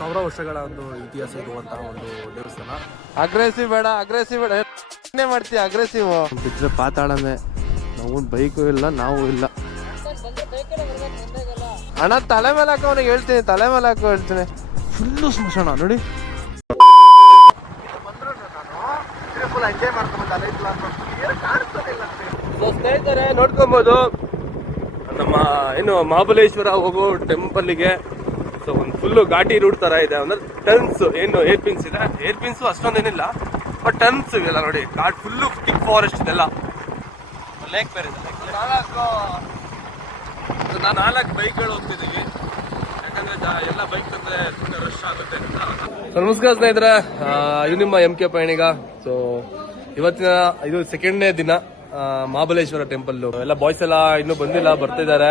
1000 ವರ್ಷಗಳ ಒಂದು ಇತಿಹಾಸ ಇರುವಂತಹ ಒಂದು ದೇವಸ್ಥಾನ. ಅಗ್ರೆಸಿವ್ ಬೇಡ ಏನೇ ಮಾಡ್ತೀಯ ಅಗ್ರೆಸಿವ್ ಬಿದ್ರೆ ಪಾತಾಳನೆ. ನಾವು ಬೈಕು ಇಲ್ಲ ನಾವು ಇಲ್ಲ ಅಣ್ಣ. ತಲೆ ಮೇಲೆ ಹಾಕೋ ಅವನಿಗೆ ಹೇಳ್ತೀನಿ, ತಲೆ ಮೇಲೆ ಹಾಕೋ ಹೇಳ್ತೀನಿ. ಫುಲ್ಲು ಸ್ಮಶಾನ ನೋಡಿ. ಸ್ನೇಹಿತರೆ ನೋಡ್ಕೊಬೋದು ನಮ್ಮ ಏನು ಮಹಾಬಲೇಶ್ವರ ಹೋಗೋ ಟೆಂಪಲ್ಗೆ. ಸೊ ಒಂದು ಫುಲ್ಲು ಘಾಟಿ ರೂಟ್ ತರ ಇದೆ, ಅಂದ್ರೆ ಟರ್ನ್ಸ್ ಏನು ಏರ್ ಪಿನ್ಸ್ ಇದೆ. ಏರ್ ಪಿನ್ಸ್ ಅಷ್ಟೊಂದೇನಿಲ್ಲ, ಬಟ್ ಟರ್ನ್ಸ್ ಇದೆಲ್ಲ ನೋಡಿ. ಘಾಟ್ ಫುಲ್ಲು ಟಿಕ್ ಫಾರೆಸ್ಟ್ ಇದೆಲ್ಲ. ಲೇಕ್ ಬೇರೆ ಇದೆ. 4 ಬೈಕ್ಗಳು ಹೋಗ್ತಿದ್ದೀವಿ, ಯಾಕಂದ್ರೆ ಎಲ್ಲ ಬೈಕ್ ತಂದ್ರೆ ತುಂಬ ರಶ್ ಆಗುತ್ತೆ ಅಂತ. ನಮಸ್ಕಾರ ಸ್ನೇಹಿತರೆ, ಇದು ನಿಮ್ಮ MK ಪಯಣಿಗ. ಸೊ ಇವತ್ತಿನ ಇದು 2ನೇ ದಿನ ಮಹಾಬಲೇಶ್ವರ ಟೆಂಪಲ್. ಎಲ್ಲ ಬಾಯ್ಸ್ ಎಲ್ಲ ಇನ್ನೂ ಬಂದಿಲ್ಲ, ಬರ್ತಿದ್ದಾರೆ.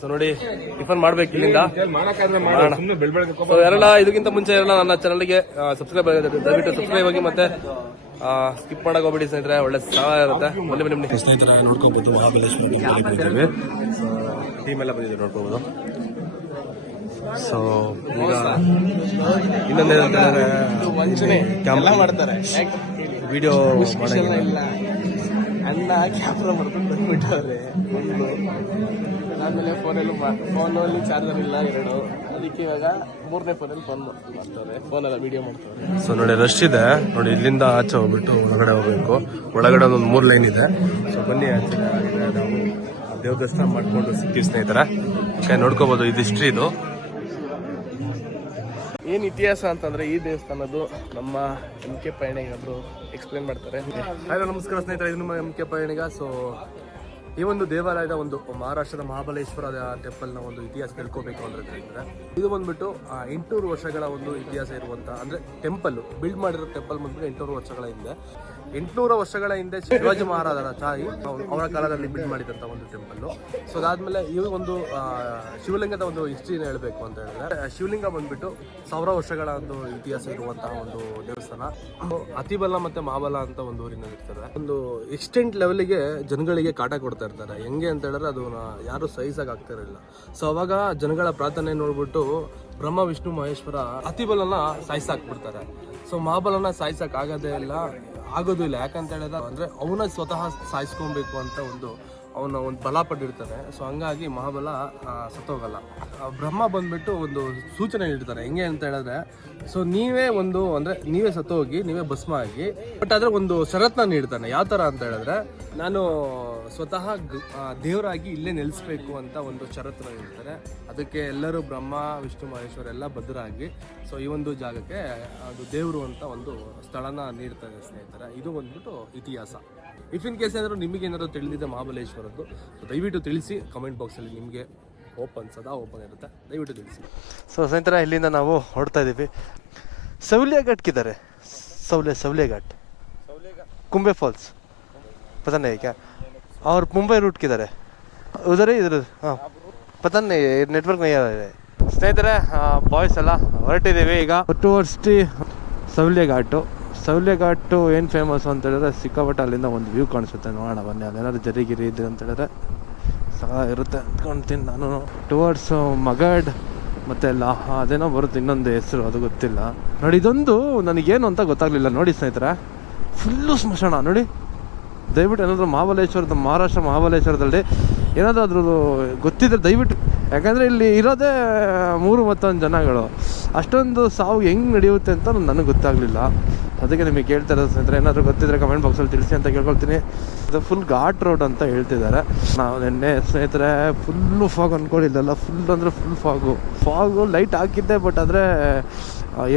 ಸೊ ನೋಡಿ ಟಿಫನ್ ಮಾಡ್ಬೇಕು ಇಲ್ಲಿಂದ. ಯಾರೆಲ್ಲ ಇದಕ್ಕಿಂತ ಮುಂಚೆ ಇರಲ್ಲ ನನ್ನ ಚಾನಲ್ಗೆ ಸಬ್ಸ್ಕ್ರೈಬ್ ದಯವಿಟ್ಟು ಸಬ್ಸ್ಕ್ರೈಬ್ ಆಗಿ, ಮತ್ತೆ ಸ್ಕಿಪ್ ಮಾಡಕ್ ಹೋಗ್ಬೇಡಿ ಸ್ನೇಹಿತರೆ, ಒಳ್ಳೆ ಸಹಾಯ ಇರುತ್ತೆ. ಬನ್ನಿ ಸ್ನೇಹಿತರೆ ನೋಡ್ಕೋಬಹುದು. ಮಹಾಬಲೇಶ್ವರ ಟೆಂಪಲ್ ಟೀಮ್ ಎಲ್ಲ ಬಂದಿದೆ, ನೋಡ್ಕೋಬಹುದು. ಸೊ ಈಗ ಇನ್ನೊಂದೇನಂತ ಕ್ಯಾಮ್ರಾ ಮಾಡ್ತಾರೆ, ವಿಡಿಯೋ ಇಲ್ಲ. ಅಣ್ಣ ಕ್ಯಾಮ್ರಾ ಮಾಡ್ಕೊಂಡು ಬಂದ್ಬಿಟ್ಟವ್ರೆ. ಆಮೇಲೆ ಫೋನಲ್ಲಿ ಚಾರ್ಜರ್ ಇಲ್ಲ 2, ಅದಕ್ಕೆ ಇವಾಗ 3ನೇ ಫೋನಲ್ಲಿ ಫೋನ್ ಮಾಡ್ತಾರೆ, ಫೋನೆಲ್ಲ ವಿಡಿಯೋ ಮಾಡ್ತಾರೆ. ಸೊ ನೋಡಿ ರಶ್ ಇದೆ ನೋಡಿ. ಇಲ್ಲಿಂದ ಆಚೆ ಹೋಗ್ಬಿಟ್ಟು ಒಳಗಡೆ ಹೋಗ್ಬೇಕು. ಒಳಗಡೆ ಒಂದು 3 ಲೈನ್ ಇದೆ. ಸೊ ಬನ್ನಿ ಆಚೆ ನಾವು ದೇವ್ರ ದರ್ಶನ ಮಾಡ್ಕೊಂಡು ಸಿಗ್ತೀವಿ ಸ್ನೇಹಿತರ. ನೋಡ್ಕೋಬಹುದು ಇದು ಹಿಸ್ಟ್ರಿ. ಇದು ಏನ್ ಇತಿಹಾಸ ಅಂತಂದ್ರೆ ಈ ದೇವಸ್ಥಾನದ್ದು ನಮ್ಮ MK ಪಯಣಿಗರು ಎಕ್ಸ್ಪ್ಲೇನ್ ಮಾಡ್ತಾರೆ. ಹಲೋ ನಮಸ್ಕಾರ ಸ್ನೇಹಿತರೆ, ಇದು ನಮ್ಮ MK ಪಯಣಿಗ. ಸೊ ಈ ಒಂದು ದೇವಾಲಯದ ಒಂದು ಮಹಾರಾಷ್ಟ್ರದ ಮಹಾಬಲೇಶ್ವರ ಟೆಂಪಲ್ ನ ಒಂದು ಇತಿಹಾಸ ತಿಳ್ಕೋಬೇಕು ಅಂದ್ರೆ ಇದು ಬಂದ್ಬಿಟ್ಟು 800 ವರ್ಷಗಳ ಒಂದು ಇತಿಹಾಸ ಇರುವಂತಹ, ಅಂದ್ರೆ ಟೆಂಪಲ್ ಬಿಲ್ಡ್ ಮಾಡಿರೋ ಟೆಂಪಲ್ ಬಂದ್ಬಿಟ್ಟು 800 ವರ್ಷಗಳ ಹಿಂದೆ. 800 ವರ್ಷಗಳ ಹಿಂದೆ ಶಿವಾಜಿ ಮಹಾರಾಜರ ಚಾಯಿ ಅವರ ಕಾಲದಲ್ಲಿ ಬಿಲ್ಡ್ ಮಾಡಿದಂತ ಒಂದು ಟೆಂಪಲ್. ಸೊ ಅದಾದ್ಮೇಲೆ ಈ ಒಂದು ಶಿವಲಿಂಗದ ಒಂದು ಹಿಸ್ಟ್ರಿನ ಹೇಳ್ಬೇಕು ಅಂತ ಹೇಳಿದ್ರೆ, ಶಿವಲಿಂಗ ಬಂದ್ಬಿಟ್ಟು 1000 ವರ್ಷಗಳ ಒಂದು ಇತಿಹಾಸ ಇರುವಂತಹ ಒಂದು ದೇವಸ್ಥಾನ. ಅತಿಬಲ ಮತ್ತೆ ಮಹಾಬಲ ಅಂತ ಒಂದು ಊರಿನಲ್ಲಿ ಇರ್ತದೆ. ಒಂದು ಎಕ್ಸ್ಟೆಂಟ್ ಲೆವೆಲ್ಗೆ ಜನಗಳಿಗೆ ಕಾಟ ಕೊಡ್ತಾ ಇರ್ತಾರೆ. ಹೆಂಗೆ ಅಂತ ಹೇಳಿದ್ರೆ ಅದು ಯಾರು ಸಹಿಸಾಗ ಆಗ್ತಿರಲಿಲ್ಲ. ಸೊ ಅವಾಗ ಜನಗಳ ಪ್ರಾರ್ಥನೆ ನೋಡ್ಬಿಟ್ಟು ಬ್ರಹ್ಮ ವಿಷ್ಣು ಮಹೇಶ್ವರ ಅತಿಬಲನ ಸಾಯಿಸಾಕ್ಬಿಡ್ತಾರೆ. ಸೊ ಮಹಾಬಲನ ಸಾಯಿಸಕ್ ಆಗೋದು ಇಲ್ಲ. ಯಾಕಂತ ಹೇಳಿದ್ರೆ ಅಂದ್ರೆ ಅವನ ಸ್ವತಃ ಸಾಯಿಸ್ಕೊಬೇಕು ಅಂತ ಅವನ ಒಂದು ಬಲ ಪಟ್ಟಿರ್ತಾನೆ. ಸೊ ಹಂಗಾಗಿ ಮಹಾಬಲ ಸತ್ತೋಗಲ್ಲ. ಬ್ರಹ್ಮ ಬಂದ್ಬಿಟ್ಟು ಒಂದು ಸೂಚನೆ ನೀಡ್ತಾರೆ. ಹೆಂಗೆ ಅಂತ ಹೇಳಿದ್ರೆ, ಸೊ ನೀವೇ ಸತ್ತೋಗಿ ನೀವೇ ಭಸ್ಮ ಆಗಿ, ಬಟ್ ಆದ್ರೆ ಒಂದು ಷರತ್ನ ನೀಡ್ತಾನೆ. ಯಾವ ತರ ಅಂತ ಹೇಳಿದ್ರೆ, ನಾನು ಸ್ವತಃ ದೇವರಾಗಿ ಇಲ್ಲೇ ನೆಲೆಸ್ಬೇಕು ಅಂತ ಒಂದು ಷರತ್ತನ್ನ ನೀಡ್ತಾರೆ. ಅದಕ್ಕೆ ಎಲ್ಲರೂ ಬ್ರಹ್ಮ ವಿಷ್ಣು ಮಹೇಶ್ವರ ಎಲ್ಲ ಬದ್ಧರಾಗಿ ಸೊ ಈ ಒಂದು ಜಾಗಕ್ಕೆ ಅದು ದೇವರು ಅಂತ ಒಂದು ಸ್ಥಳನ ನೀಡ್ತಾರೆ ಸ್ನೇಹಿತರೆ. ಇದು ಬಂದ್ಬಿಟ್ಟು ಇತಿಹಾಸ. ಇಫ್ ಇನ್ ಕೇಸ್ ಏನಾದ್ರು ನಿಮಗೆ ಏನಾದ್ರು ತಿಳಿದಿದೆ ಮಹಾಬಲೇಶ್ವರದ್ದು, ದಯವಿಟ್ಟು ತಿಳಿಸಿ ಕಮೆಂಟ್ ಬಾಕ್ಸಲ್ಲಿ. ನಿಮಗೆ ಸದಾ ಓಪನ್ ಇರುತ್ತೆ, ದಯವಿಟ್ಟು ತಿಳಿಸಿ. ಸೊ ಸ್ನೇಹಿತರೆ ಇಲ್ಲಿಂದ ನಾವು ಹೊರಡ್ತಾ ಇದ್ದೀವಿ. ಸೌಲ್ಯ ಘಾಟ್ಕಿದ್ದಾರೆ. सवले घाट कुंबे फॉल्स पता नहीं क्या, और मुंबई रूट किधर है? उधर ही इधर. हाँ पता नहीं, नेटवर्क नहीं आ रहा है. ಸ್ನೇಹಿತರೆ ಬಾಯ್ಸ್ ಎಲ್ಲ ಹೊರಟಿದ್ದೀವಿ ಈಗ ಟುವರ್ಡ್ಸ್ ಸವಲೆ ಘಾಟು ಏನು ಫೇಮಸ್ ಅಂತ ಹೇಳಿದ್ರೆ, ಸಿಕ್ಕಾಪಟ್ಟೆ ಅಲ್ಲಿಂದ ಒಂದು ವ್ಯೂ ಕಾಣಿಸುತ್ತೆ. ನೋಡೋಣ ಬನ್ನಿ, ಅಲ್ಲೇನಾದ್ರು ಜರಿಗಿರಿ ಇದ್ರೆ ಅಂತ ಹೇಳಿದ್ರೆ ಇರುತ್ತೆ ಅಂದ್ಕೊಳ್ತೀನಿ ನಾನು. ಟುವರ್ಡ್ಸ್ ಮಗಡ್ ಮತ್ತೆ ಅದೇನೋ ಬರುತ್ತೆ, ಇನ್ನೊಂದು ಹೆಸರು ಅದು ಗೊತ್ತಿಲ್ಲ ನೋಡಿ. ಇದೊಂದು ನನಗೇನು ಅಂತ ಗೊತ್ತಾಗ್ಲಿಲ್ಲ ನೋಡಿ ಸ್ನೇಹಿತರೆ. ಫುಲ್ಲು ಸ್ಮಶಾನ ನೋಡಿ. ದಯವಿಟ್ಟು ಏನಾದರೂ ಮಹಾರಾಷ್ಟ್ರ ಮಹಾಬಲೇಶ್ವರದಲ್ಲಿ ಏನಾದರೂ ಅದ್ರದ್ದು ಗೊತ್ತಿದ್ರೆ ದಯವಿಟ್ಟು, ಯಾಕಂದರೆ ಇಲ್ಲಿ ಇರೋದೇ 3 ಜನಗಳು. ಅಷ್ಟೊಂದು ಸಾವು ಹೆಂಗೆ ನಡೆಯುತ್ತೆ ಅಂತ ನನಗೆ ಗೊತ್ತಾಗಲಿಲ್ಲ. ಅದಕ್ಕೆ ನಿಮಗೆ ಕೇಳ್ತಾ ಇರೋದು ಸ್ನೇಹಿತರೆ, ಏನಾದರೂ ಗೊತ್ತಿದ್ರೆ ಕಮೆಂಟ್ ಬಾಕ್ಸಲ್ಲಿ ತಿಳಿಸಿ ಅಂತ ಕೇಳ್ಕೊಳ್ತೀನಿ. ಇದು ಫುಲ್ ಘಾಟ್ ರೋಡ್ ಅಂತ ಹೇಳ್ತಿದ್ದಾರೆ. ನಾವು ನಿನ್ನೆ ಸ್ನೇಹಿತರೆ ಫುಲ್ಲು ಫಾಗ್ ಅಂದ್ಕೊಂಡಿದ್ದಲ್ಲ, ಫುಲ್ ಅಂದರೆ ಫುಲ್ ಫಾಗು ಲೈಟ್ ಹಾಕಿದ್ದೆ, ಬಟ್ ಆದರೆ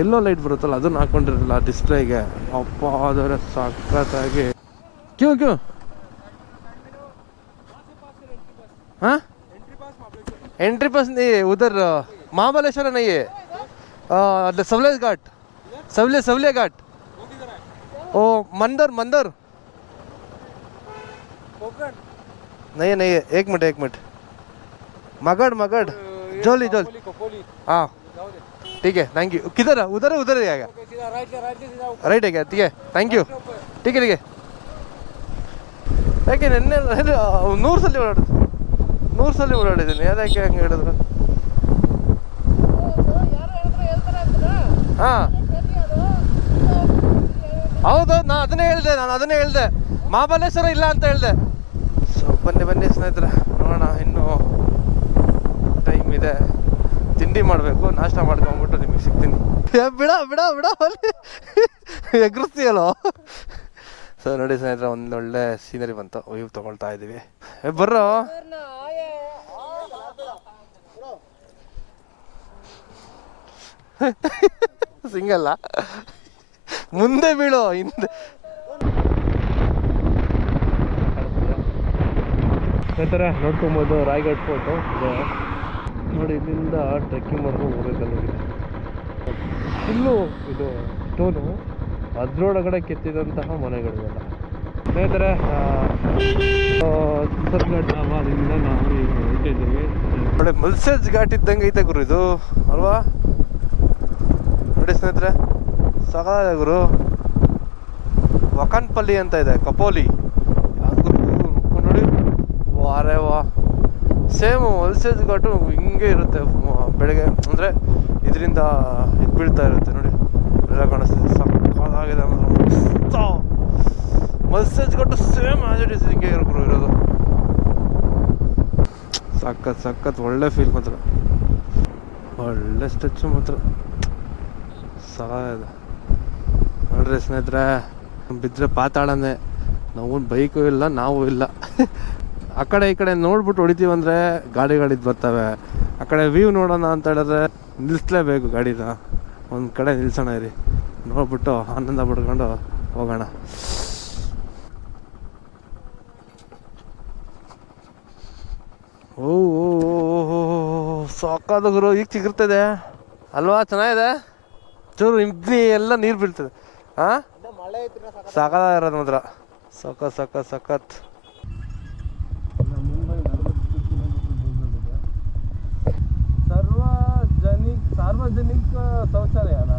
ಎಲ್ಲೋ ಲೈಟ್ ಬರುತ್ತಲ್ಲ ಅದನ್ನು ಹಾಕ್ಕೊಂಡಿರಲಿಲ್ಲ ಡಿಸ್ಪ್ಲೇಗೆ. ಅಪ್ಪ ಅದರ ಸಖತ್ತಾಗಿ क्यों हाँ एंट्री पास नहीं है उधर, महाबलेश्वर नहीं है, सवले घाट ओ मंदिर नहीं है. एक मिनट मगड़ जोली हाँ ठीक है, थैंक यू. किधर उधर ही आएगा, राइट है क्या? ठीक है, थैंक यू. ठीक है. ಯಾಕೆ ನೆನ್ನೆ 100 ಸಲ ಓಡಾಡಿದ್ದೀನಿ. ಅದಕ್ಕೆ ಹಂಗೆ ಹೇಳಿದ್ರು ಹಾಂ ಹೌದು, ನಾನು ಅದನ್ನೇ ಹೇಳಿದೆ ಮಹಾಬಲೇಶ್ವರ ಇಲ್ಲ ಅಂತ ಹೇಳಿದೆ. ಸೊ ಬನ್ನಿ ಸ್ನೇಹಿತರೆ, ನೋಡೋಣ, ಇನ್ನೂ ಟೈಮ್ ಇದೆ. ತಿಂಡಿ ಮಾಡಬೇಕು, ನಾಷ್ಟ ಮಾಡ್ಕೊಂಬಿಟ್ಟು ನಿಮಗೆ ಸಿಗ್ತೀನಿ. ಬಿಡ ಅಲ್ಲಿ ಎಗ್ರಿಸ್ತೀಯಲ್ಲೋ. ಸೊ ನೋಡಿ ಸ್ನೇಹಿತರೆ, ಒಂದೊಳ್ಳೆ ಸೀನರಿ ಬಂತು, ವ್ಯೂ ತೊಗೊಳ್ತಾ ಇದ್ದೀವಿ. ಬರ್ರೋ ಸಿಂಗಲ್ಲ, ಮುಂದೆ ಬೀಳು, ಹಿಂದೆ. ಸ್ನೇಹಿತರೆ ನೋಡ್ಕೊಬೋದು ರಾಯಗಢ ಫೋರ್ಟು ನೋಡಿ. ಇಲ್ಲಿಂದ ಟ್ರೆಕ್ಕಿಂಗ್ ಮಾಡ್ಕೊಂಡು ಹೋಗ್ಬೇಕಲ್ಲ, ಫುಲ್ಲು ಇದು ಸ್ಟೋನು, ಅದರೊಳಗಡೆ ಕೆತ್ತಿದಂತಹ ಮನೆಗಳಿವೆಲ್ಲ. ಸ್ನೇಹಿತರೆ ಘಾಟದಿಂದ ನಾವು ಈಗ ಹೊರಟಿದ್ದೀವಿ. ನೋಡಿ ಮಲ್ಸೇಜ್ ಘಾಟ್ ಇದ್ದಂಗೆ ಐತೆ ಗುರು ಇದು ಅಲ್ವಾ? ನೋಡಿ ಸ್ನೇಹಿತರೆ, ಸಗಾದ ಗುರು. ವಕನ್ಪಲ್ಲಿ ಅಂತ ಇದೆ, ಕಪೋಲಿ ನೋಡಿ. ವಾರೇ ವಾ, ಸೇಮ್ ಮಲ್ಸೇಜ್ ಘಾಟು ಹಿಂಗೆ ಇರುತ್ತೆ ಬೆಳಗ್ಗೆ, ಅಂದರೆ ಇದರಿಂದ ಇದು ಬೀಳ್ತಾ ಇರುತ್ತೆ ನೋಡಿ, ಎಲ್ಲ ಕಾಣಿಸ್ತಿದೆ. ಸಕ್ಕತ್ತಾಗಿದೆ ಅಂದ್ರೆ ಮಲ್ಸೇಜ್ ಘಾಟು ಸೇಮ್ ಆಸ್ ಇಟ್ ಇಸ್ ಹಿಂಗೆ ಇರೋದು. ಸಖತ್ ಒಳ್ಳೆ ಫೀಲ್ ಮಾತ್ರ, ಒಳ್ಳೆ ಸ್ಟೆಚ್ಚು ಮಾತ್ರ ಸಾಗಿದೆ ನೋಡ್ರಿ ಸ್ನೇಹಿತರೆ. ಬಿದ್ದರೆ ಪಾತಾಳನೇ, ನಾವು ಬೈಕು ಇಲ್ಲ, ನಾವು ಇಲ್ಲ. ಆ ಕಡೆ ಈ ಕಡೆ ನೋಡ್ಬಿಟ್ಟು ಹೊಡಿತೀವಂದರೆ ಗಾಡಿಗಳಿದ್ದು ಬರ್ತವೆ. ಆ ಕಡೆ ವ್ಯೂ ನೋಡೋಣ ಅಂತ ಹೇಳಿದ್ರೆ ನಿಲ್ಲಿಸ್ಲೇಬೇಕು ಗಾಡಿನ. ಒಂದು ಕಡೆ ನಿಲ್ಸೋಣ ಇರಿ, ನೋಡ್ಬಿಟ್ಟು ಆನಂದ ಪಡ್ಕೊಂಡು ಹೋಗೋಣ. ಓ ಸಾಕಾದ ಗುರು, ಈಗ ಚಿಗುರ್ತದೆ ಅಲ್ವಾ? ಚೆನ್ನಾಗಿದೆ. ಚೂರು ಇಂಪ್ನಿ ಎಲ್ಲ ನೀರು ಬೀಳ್ತದೆ. ಹಾಂ, ಸಾಕಾಗಿರೋದು ಮಾತ್ರ, ಸಖತ್. ಸಾರ್ವಜನಿಕ ಶೌಚಾಲಯನ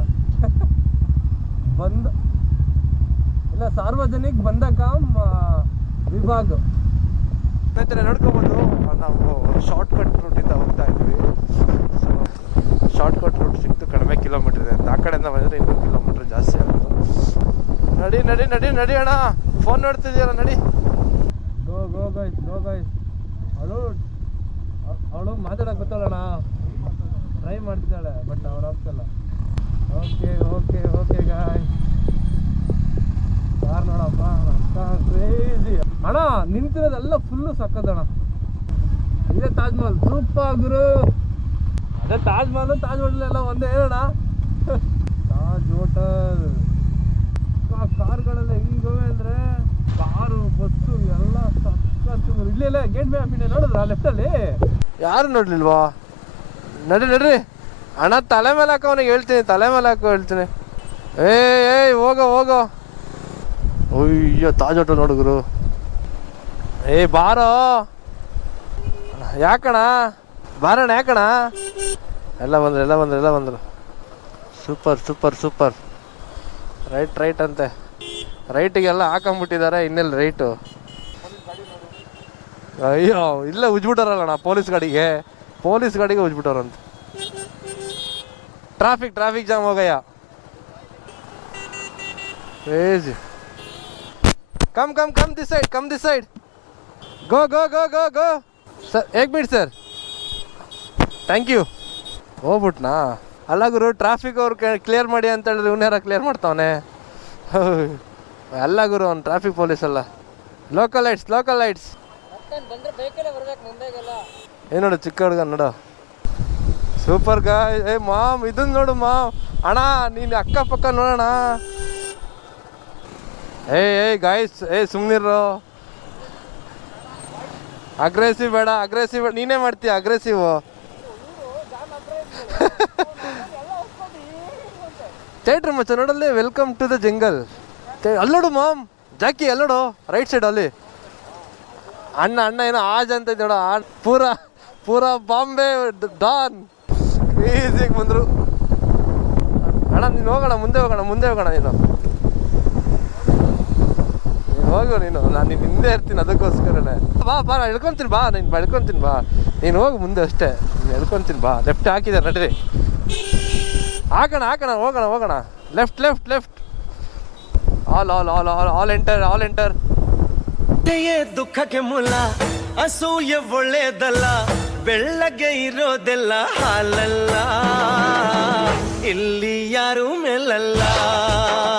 ಬಂದ ಇಲ್ಲ, ಸಾರ್ವಜನಿಕ ಬಂಧಕ ವಿಭಾಗ. ಸ್ನೇಹಿತರೆ ನೋಡ್ಕೊಬೋದು, ನಾವು ಶಾರ್ಟ್ಕಟ್ ರೂಟಿಂದ ಹೋಗ್ತಾ ಇದ್ವಿ. ಸೊ ಶಾರ್ಟ್ಕಟ್ ರೂಟ್ ಸಿಕ್ತು, ಕಡಿಮೆ ಕಿಲೋಮೀಟರ್ ಇದೆ ಅಂತ. ಆ ಕಡೆಯಿಂದ ಬಂದರೆ 200 ಕಿಲೋಮೀಟ್ರ್ ಜಾಸ್ತಿ ಆಗುತ್ತೆ. ನಡಿ ಅಣ್ಣ, ಫೋನ್ ನೋಡ್ತಿದ್ದೀರ, ನಡಿ. Go guys. ಅವಳು ಮಾತಾಡಕ್ಕೆ ಗೊತ್ತಲ್ಲಣ್ಣ, ಟ್ರೈ ಮಾಡ್ತಿದ್ದಾಳೆ, ಬಟ್ ಅವ್ರು ಆಗ್ತಲ್ಲ. ಓಕೆ ಗಾಯ್, ಯಾರು ನೋಡಪ್ಪ ಕ್ರೇಜಿ ಅಣ್ಣ, ನಿಂತಿರೋದೆಲ್ಲ ಫುಲ್ಲು ಸಕ್ಕದಣ್ಣ. ಇದೇ ತಾಜ್ ಮಹಲ್, ಸೂಪರ್ ಗುರು. ಅದೇ ತಾಜ್ ಹೋಟೆಲ್ ಎಲ್ಲ ಒಂದೇ ಏನಣ್ಣ, ತಾಜ್ ಹೋಟೆಲ್. ಕಾರ್ಗಳೆಲ್ಲ ಹೆಂಗವೆ ಅಂದರೆ, ಕಾರು ಬಸ್ಸು ಎಲ್ಲ ಸಕ್ಕತ್ತು. ಇಲ್ಲೆಲ್ಲ ಗೇಟ್ ವೇ ಆಫ್ ಇಂಡಿಯಾ ನೋಡಿದ್ರ ಲೆಫ್ಟಲ್ಲಿ? ಯಾರು ನೋಡ್ಲಿಲ್ವಾ? ನಡ್ರಿ ಅಣ್ಣ, ತಲೆ ಮೇಲೆ ಹಾಕೋ, ಅವನಿಗೆ ಹೇಳ್ತೀನಿ, ತಲೆ ಮೇಲೆ ಹಾಕೋ ಹೇಳ್ತೀನಿ. ಏಯ್ ಹೋಗೋ. ಅಯ್ಯೋ ತಾಜ್ ಹೋಟೆಲ್ ನೋಡುಗರು. ಬಾರೋ, ಯಾಕಣ ಬಾರಣ್ಣ, ಯಾಕಣ? ಎಲ್ಲ ಬಂದ್ರು. ಸೂಪರ್. ರೈಟ್ ಅಂತೆ, ರೈಟಿಗೆಲ್ಲ ಹಾಕೊಂಬಿಟ್ಟಿದ್ದಾರೆ. ಇನ್ನೆಲ್ಲ ರೈಟು? ಅಯ್ಯೋ ಇಲ್ಲ, ಉಜ್ಬಿಟ್ಟಾರಲ್ಲಣ್ಣ ಪೊಲೀಸ್ ಗಾಡಿಗೆ ಉಜ್ಬಿಟ್ಟವ್ರಂತ. ಟ್ರಾಫಿಕ್ ಜಾಮ್ ಹೋಗಯ್ಯ. Crazy. Come this side. Go sir, 1 minute sir, thank you. ಹೋಗ್ಬಿಟ್ನಾ? ಅಲ್ಲ ಗುರು, ಟ್ರಾಫಿಕ್ ಅವ್ರು ಕ್ಲಿಯರ್ ಮಾಡಿ ಅಂತ ಹೇಳಿದ್ರೆ ಇವನ್ಯಾರ ಕ್ಲಿಯರ್ ಮಾಡ್ತಾವನೆ? ಅಲ್ಲ ಗುರು, ಅವ್ನು ಟ್ರಾಫಿಕ್ ಪೊಲೀಸ್ ಅಲ್ಲ. Local lights. ಏ ನೋಡು, ಚಿಕ್ಕ ಹುಡುಗ ನೋಡು, ಸೂಪರ್ ಗಾಯ್. ಮಾಮ್, ಇದನ್ನ ನೋಡು ಮಾಮ್. ಅಣ್ಣ ನೀನು ಅಕ್ಕಪಕ್ಕ ನೋಡೋಣ. ಗಾಯ್ಸ್, ಸುಮ್ಮನಿರೋ. ಅಗ್ರೆಸಿವ್ ಬೇಡ. ನೀನೇ ಮಾಡ್ತೀಯ ಅಗ್ರೆಸಿವ್. ಥಿಯೇಟ್ರ್ ಮಚ್ಚ ನೋಡಲ್ಲಿ, ವೆಲ್ಕಮ್ ಟು ದ ಜಂಗಲ್. ಅಲ್ಲೋಡು ಮಾಮ್, ಜಾಕಿ ಅಲ್ಲೋಡು, ರೈಟ್ ಸೈಡ್ ಅಲ್ಲಿ. ಅಣ್ಣ ಏನೋ ಆಜ್ ಅಂತ ನೋಡ, ಪೂರಾ ಬಾಂಬೆ ಡಾನ್ ಈಸಿಗೆ ಬಂದರು. ಅಣ್ಣ ನೀನು ಹೋಗೋಣ, ಮುಂದೆ ಹೋಗೋಣ. ನೀನು ಹೋಗು, ನಾನು ಹಿಂದೆ ಇರ್ತೀನಿ, ಅದಕ್ಕೋಸ್ಕರನೇ. ಬಾ ನಾನು ಎಳ್ಕೊತೀನಿ, ನೀನು ಹೋಗು ಮುಂದೆ ಅಷ್ಟೇ. ಎಳ್ಕೊತೀನಿ ಬಾ. ಲೆಫ್ಟ್ ಹಾಕಿದೆ, ನಡ್ರಿ. ಹಾಕೋಣ ಹಾಕೋಣ ಹೋಗೋಣ ಹೋಗೋಣ left left left all enter ದುಃಖಕ್ಕೆ ಮೂಲ ಅಸೂಯೆ ಒಳ್ಳೇದಲ್ಲ, ಬೆಳ್ಳಗೆ ಇರೋದೆಲ್ಲ ಹಾಲಲ್ಲ, ಇಲ್ಲಿ ಯಾರು ಮೇಲಲ್ಲ.